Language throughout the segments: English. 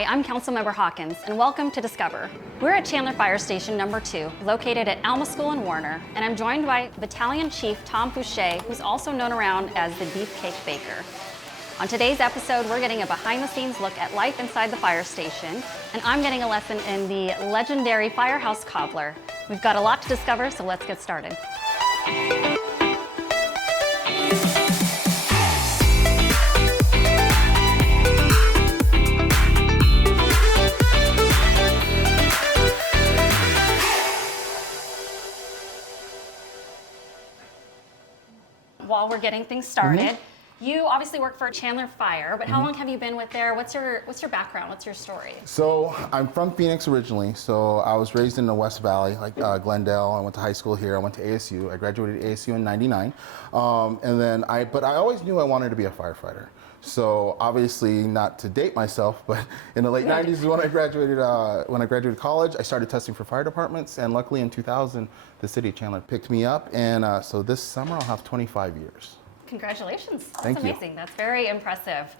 Hi, I'm Councilmember Hawkins, and welcome to Discover. We're at Chandler Fire Station No. 2, located at Alma School in Warner, and I'm joined by Battalion Chief Tom Fooshee, who's also known around as the Beefcake Baker. On today's episode, we're getting a behind-the-scenes look at life inside the fire station, and I'm getting a lesson in the legendary Firehouse Cobbler. We've got a lot to discover, so let's get started. While we're getting things started, you obviously work for Chandler Fire, but how long have you been with there? What's your background? What's your story? So I'm from Phoenix originally. So I was raised in the West Valley, like Glendale. I went to high school here. I went to ASU. I graduated ASU in '99, but I always knew I wanted to be a firefighter. So obviously, not to date myself, but in the late '90s is when I graduated college. I started testing for fire departments, and luckily in 2000, the city of Chandler picked me up, and so this summer I'll have 25 years. Congratulations. That's Thank you. amazing. That's very impressive.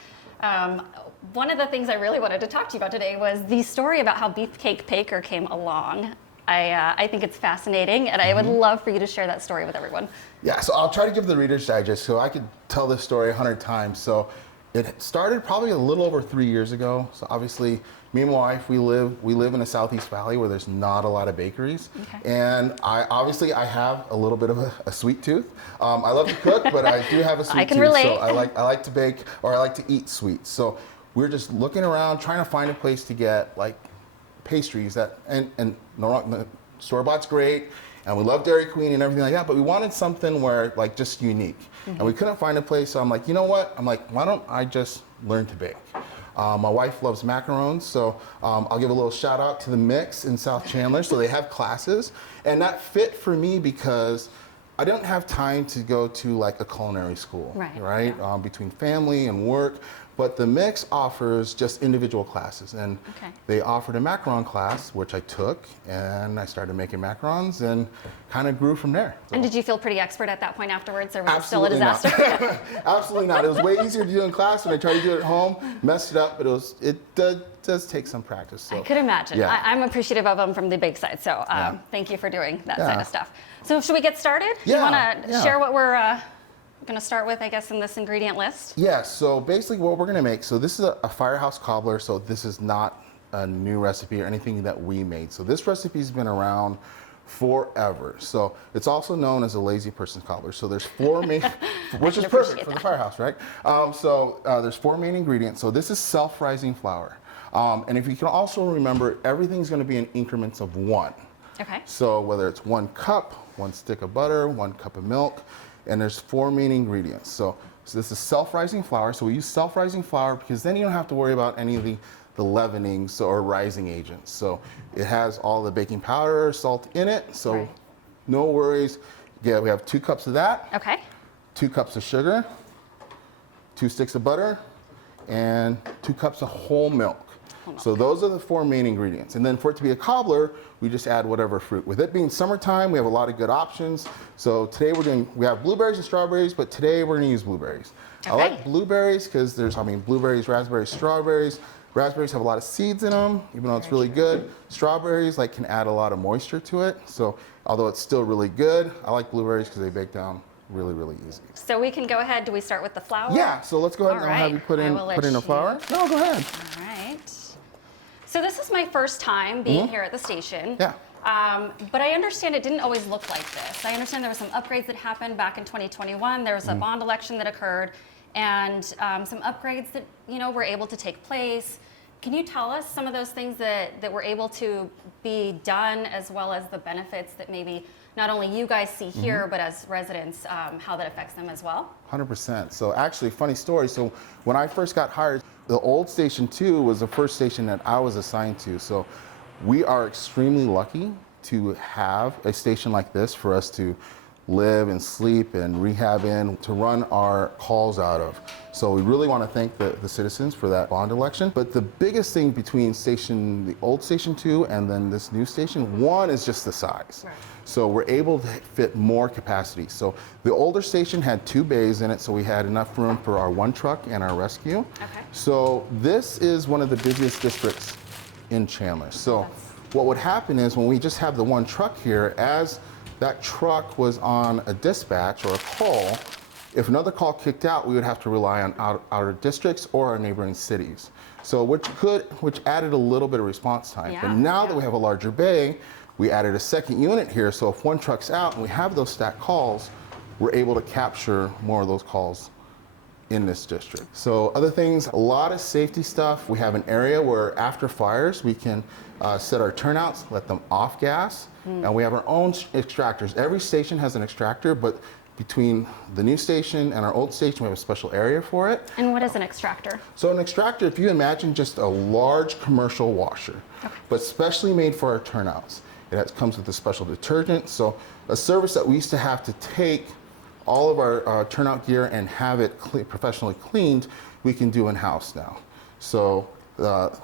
One of the things I really wanted to talk to you about today was the story about how Beefcake Baker came along. I think it's fascinating, and I would love for you to share that story with everyone. Yeah, so I'll try to give the Reader's Digest, so I could tell this story 100 times. So it started probably a little over 3 years ago. So obviously, me and my wife, we live in the Southeast Valley where there's not a lot of bakeries. Okay. And I have a little bit of a sweet tooth. I love to cook, but I do have a sweet tooth. I can relate. So I like to bake, or I like to eat sweets. So we're just looking around, trying to find a place to get like pastries and no wrong, the store-bought's great, and we love Dairy Queen and everything like that, but we wanted something where like just unique. And we couldn't find a place, so I'm like, you know what? Why don't I just learn to bake? My wife loves macarons, so I'll give a little shout out to the Mix in South Chandler. So they have classes, and that fit for me because I didn't have time to go to like a culinary school, right? Yeah. Between family and work. But the Mix offers just individual classes, and they offered a macaron class, which I took, and I started making macarons and kind of grew from there. So. And did you feel pretty expert at that point afterwards, or was Absolutely it still a disaster? Not. Absolutely not. It was way easier to do in class when I tried to do it at home, messed it up, but it does take some practice. So. I could imagine. Yeah. I'm appreciative of them from the bake side, so thank you for doing that side of stuff. So should we get started? Yeah. You want to share what we're going to start with, I guess, in this ingredient list? Yeah, so basically what we're going to make, so this is a Firehouse Cobbler, so this is not a new recipe or anything that we made. So this recipe's been around forever. So it's also known as a lazy person's cobbler. So there's four main, which is perfect for the Firehouse, right? There's four main ingredients. So this is self-rising flour. And if you can also remember, everything's going to be in increments of one. Okay. So whether it's 1 cup, 1 stick of butter, 1 cup of milk, and there's four main ingredients. So this is self-rising flour. So we use self-rising flour because then you don't have to worry about any of the leavenings or rising agents. So it has all the baking powder, salt in it. So no worries. Yeah, we have 2 cups of that. Okay. 2 cups of sugar, 2 sticks of butter, and 2 cups of whole milk. So those are the four main ingredients. And then for it to be a cobbler, we just add whatever fruit. With it being summertime, we have a lot of good options. So today we have blueberries and strawberries, but today we're gonna use blueberries. Okay. I like blueberries because blueberries, raspberries, strawberries. Raspberries have a lot of seeds in them, even though it's really good. Strawberries can add a lot of moisture to it. So although it's still really good, I like blueberries because they bake down really, really easy. So we can go ahead. Do we start with the flour? Yeah, so let's go ahead and I'll have you put in the flour. No, go ahead. All right. So this is my first time being here at the station. Yeah. But I understand it didn't always look like this. I understand there were some upgrades that happened back in 2021. There was a bond election that occurred, and some upgrades that were able to take place. Can you tell us some of those things that were able to be done, as well as the benefits that maybe not only you guys see here, but as residents, how that affects them as well? 100%. So actually, funny story. So when I first got hired, the old Station 2 was the first station that I was assigned to. So we are extremely lucky to have a station like this for us to live and sleep and rehab in, to run our calls out of. So we really want to thank the citizens for that bond election. But the biggest thing between the old Station 2 and then this new station, one is just the size. Right. So we're able to fit more capacity. So the older station had 2 bays in it, so we had enough room for our 1 truck and our rescue. Okay. So this is one of the busiest districts in Chandler. So what would happen is when we just have the 1 truck here, as that truck was on a dispatch or a call, if another call kicked out, we would have to rely on outer districts or our neighboring cities. So which added a little bit of response time. Yeah, but now that we have a larger bay, we added a 2nd unit here. So if 1 truck's out and we have those stacked calls, we're able to capture more of those calls in this district. So other things, a lot of safety stuff. We have an area where after fires, we can set our turnouts, let them off gas, and we have our own extractors. Every station has an extractor, but between the new station and our old station, we have a special area for it. And what is an extractor? So an extractor, if you imagine just a large commercial washer, but specially made for our turnouts. It comes with a special detergent. So a service that we used to have to take all of our turnout gear and have it professionally cleaned, we can do in-house now. So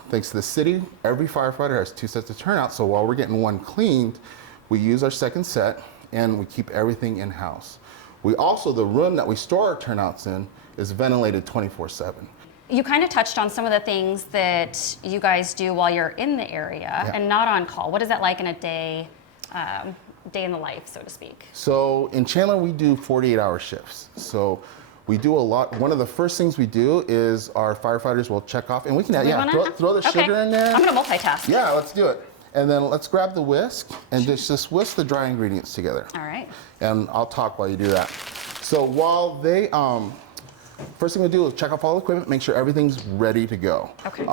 thanks to the city, every firefighter has 2 sets of turnouts. So while we're getting 1 cleaned, we use our 2nd set and we keep everything in-house. We also, the room that we store our turnouts in is ventilated 24/7. You kind of touched on some of the things that you guys do while you're in the area and not on call. What is that like in a day in the life, so to speak? So in Chandler, we do 48-hour shifts. So we do a lot. One of the first things we do is our firefighters will check off, and we can throw the sugar in there. I'm gonna multitask. Yeah, let's do it. And then let's grab the whisk and just whisk the dry ingredients together. All right. And I'll talk while you do that. So while they, first thing we do is check off all the equipment, make sure everything's ready to go. Okay.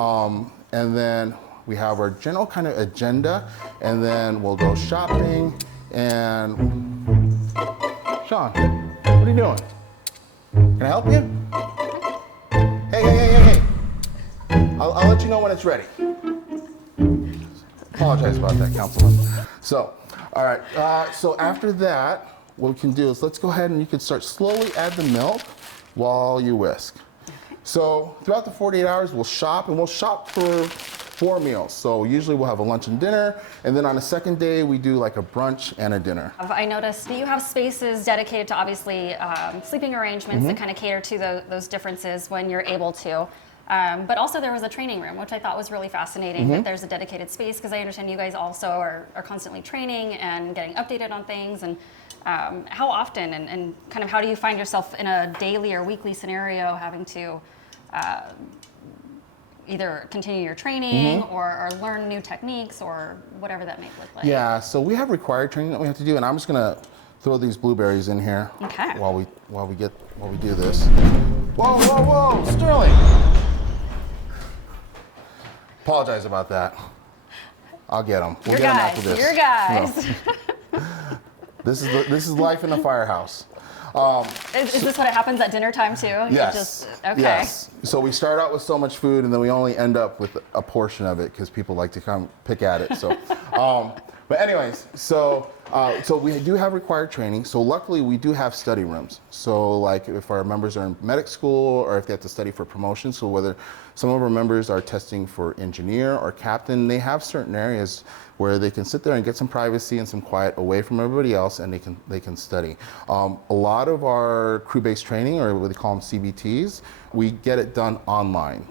And then we have our general kind of agenda, and then we'll go shopping. And Sean, what are you doing? Can I help you? Hey. I'll let you know when it's ready. Apologize about that, Councilman. So, all right. So after that, what we can do is let's go ahead and you can start slowly add the milk while you whisk. Okay. So throughout the 48 hours, we'll shop, and we'll shop for 4 meals. So usually we'll have a lunch and dinner, and then on the 2nd day, we do like a brunch and a dinner. I noticed that you have spaces dedicated to obviously sleeping arrangements that kind of cater to those differences when you're able to. But also there was a training room, which I thought was really fascinating, that there's a dedicated space, because I understand you guys also are constantly training and getting updated on things. And how often and kind of how do you find yourself in a daily or weekly scenario having to either continue your training or learn new techniques or whatever that may look like? Yeah, so we have required training that we have to do, and I'm just gonna throw these blueberries in here while we do this. Whoa, Sterling! Apologize about that. I'll get them. We'll get them after this. Your guys. No. This is life in the firehouse. Is this what happens at dinner time too? Yes. Okay. Yes. So we start out with so much food, and then we only end up with a portion of it because people like to come pick at it. So, but anyways, so we do have required training. So luckily, we do have study rooms. So like if our members are in medic school or if they have to study for promotion, so whether some of our members are testing for engineer or captain, they have certain areas where they can sit there and get some privacy and some quiet away from everybody else, and they can study. A lot of our crew-based training, or what they call them CBTs, we get it done online.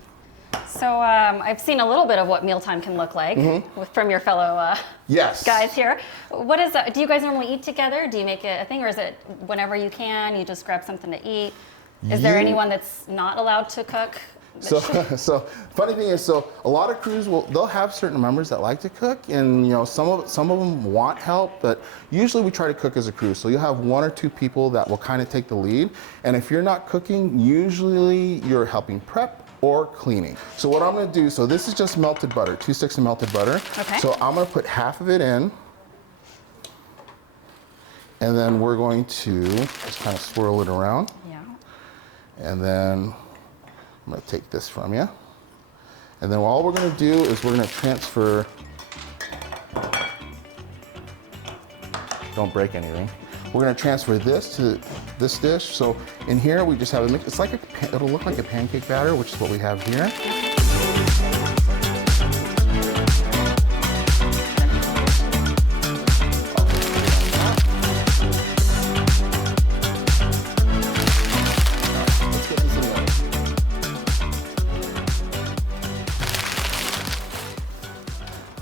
So I've seen a little bit of what mealtime can look like from your fellow guys here. What is that? Do you guys normally eat together? Do you make it a thing, or is it whenever you can, you just grab something to eat? Is there anyone that's not allowed to cook? So funny thing is, so a lot of crews they'll have certain members that like to cook, and some of them want help, but usually we try to cook as a crew. So you'll have 1 or 2 people that will kind of take the lead, and if you're not cooking, usually you're helping prep or cleaning. So what I'm going to do, so this is just melted butter, 2 sticks of melted butter. Okay. So I'm going to put half of it in, and then we're going to just kind of swirl it around. Yeah. And then I'm going to take this from you. And then all we're going to do is we're going to transfer, don't break anything. We're gonna transfer this to this dish. So in here, we just have a mix. It's like it'll look like a pancake batter, which is what we have here.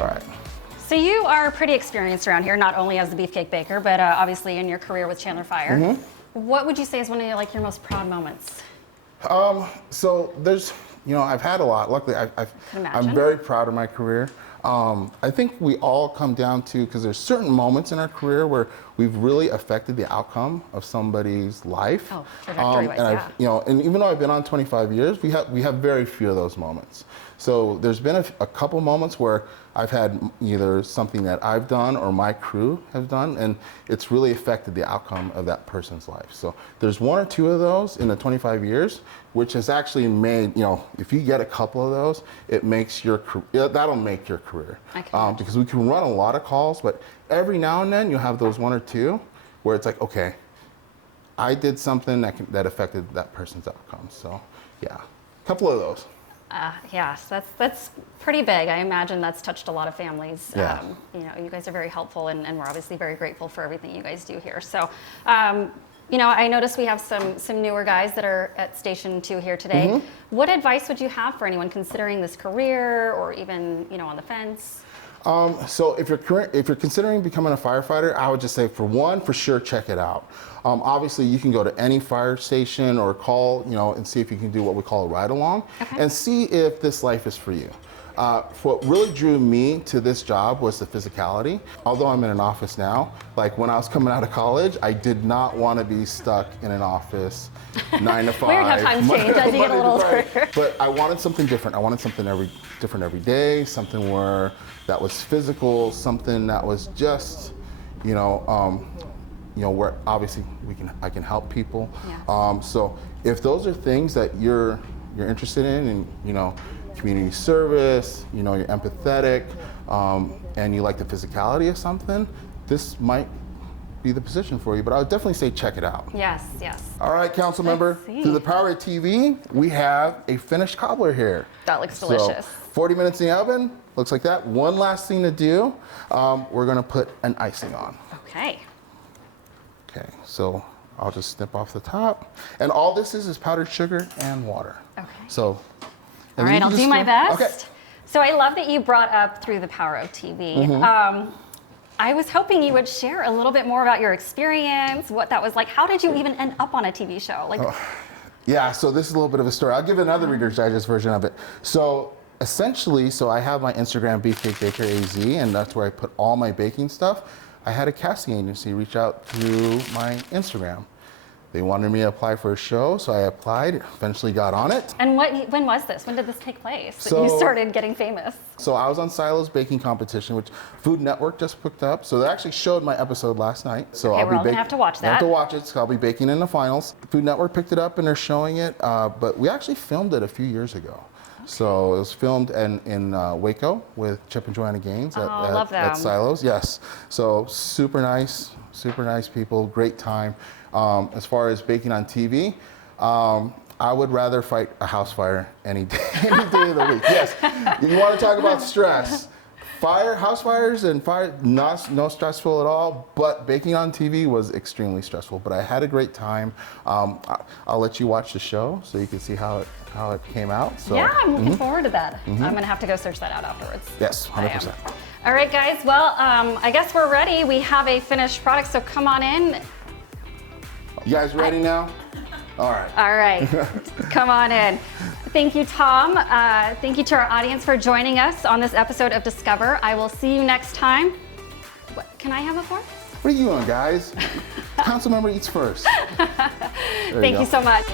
All right. So you are pretty experienced around here, not only as the beefcake baker, but obviously in your career with Chandler Fire. What would you say is one of your, like, your most proud moments? So there's, I've had a lot. Luckily, I'm very proud of my career. I think we all come down to, because there's certain moments in our career where we've really affected the outcome of somebody's life. Oh, trajectory-wise, and and even though I've been on 25 years, we have very few of those moments. So there's been a couple moments where I've had either something that I've done or my crew has done, and it's really affected the outcome of that person's life. So there's one or two of those in the 25 years, which has actually made, if you get a couple of those, it makes that'll make your career. Because we can run a lot of calls, but every now and then you'll have those one or two where it's like, okay, I did something that affected that person's outcome. So yeah, a couple of those. Yes, that's pretty big. I imagine that's touched a lot of families. Yeah. You guys are very helpful, and we're obviously very grateful for everything you guys do here. So, I noticed we have some newer guys that are at Station 2 here today. What advice would you have for anyone considering this career, or even on the fence? So if you're considering becoming a firefighter, I would just say, for sure, check it out. Obviously, you can go to any fire station or call, and see if you can do what we call a ride-along, and see if this life is for you. What really drew me to this job was the physicality. Although I'm in an office now, like when I was coming out of college, I did not want to be stuck in an office 9 to 5. Weird how times change as you get a little older. But I wanted something different. I wanted something different every day, something that was physical, something that was just, where obviously I can help people. Yeah. So if those are things that you're interested in, and community service, you're empathetic, and you like the physicality of something, this might be the position for you. But I would definitely say check it out. Yes, yes. All right, council member, through the power of TV, we have a finished cobbler here. That looks delicious. So 40 minutes in the oven, looks like that. One last thing to do, we're gonna put an icing on. Okay. Okay, so I'll just snip off the top. And all this is powdered sugar and water. Okay. So, all right, I'll do my best. Okay. So I love that you brought up through the power of TV. I was hoping you would share a little bit more about your experience, what that was like. How did you even end up on a TV show? Yeah, so this is a little bit of a story. I'll give another Reader's Digest version of it. So essentially, I have my Instagram, Beefcake Baker AZ, and that's where I put all my baking stuff. I had a casting agency reach out through my Instagram. They wanted me to apply for a show, so I applied, eventually got on it. And when was this? When did this take place? That you started getting famous? So I was on Silo's baking competition, which Food Network just picked up. So they actually showed my episode last night. So okay, we're all gonna have to watch that. I have to watch it, so I'll be baking in the finals. Food Network picked it up and they're showing it, but we actually filmed it a few years ago. Okay. So it was filmed in Waco with Chip and Joanna Gaines at Silo's. Yes. So super nice people, great time. As far as baking on TV, I would rather fight a house fire any day of the week. Yes, if you want to talk about stress, house fires and fire, no stressful at all, but baking on TV was extremely stressful, but I had a great time. I'll let you watch the show so you can see how it came out. So, yeah, I'm looking forward to that. I'm going to have to go search that out afterwards. Yes, 100%. All right, guys, well, I guess we're ready. We have a finished product, so come on in. You guys ready now? All right. All right, come on in. Thank you, Tom. Thank you to our audience for joining us on this episode of Discover. I will see you next time. Can I have a fork? What are you doing, guys? Council member eats first. Thank you so much.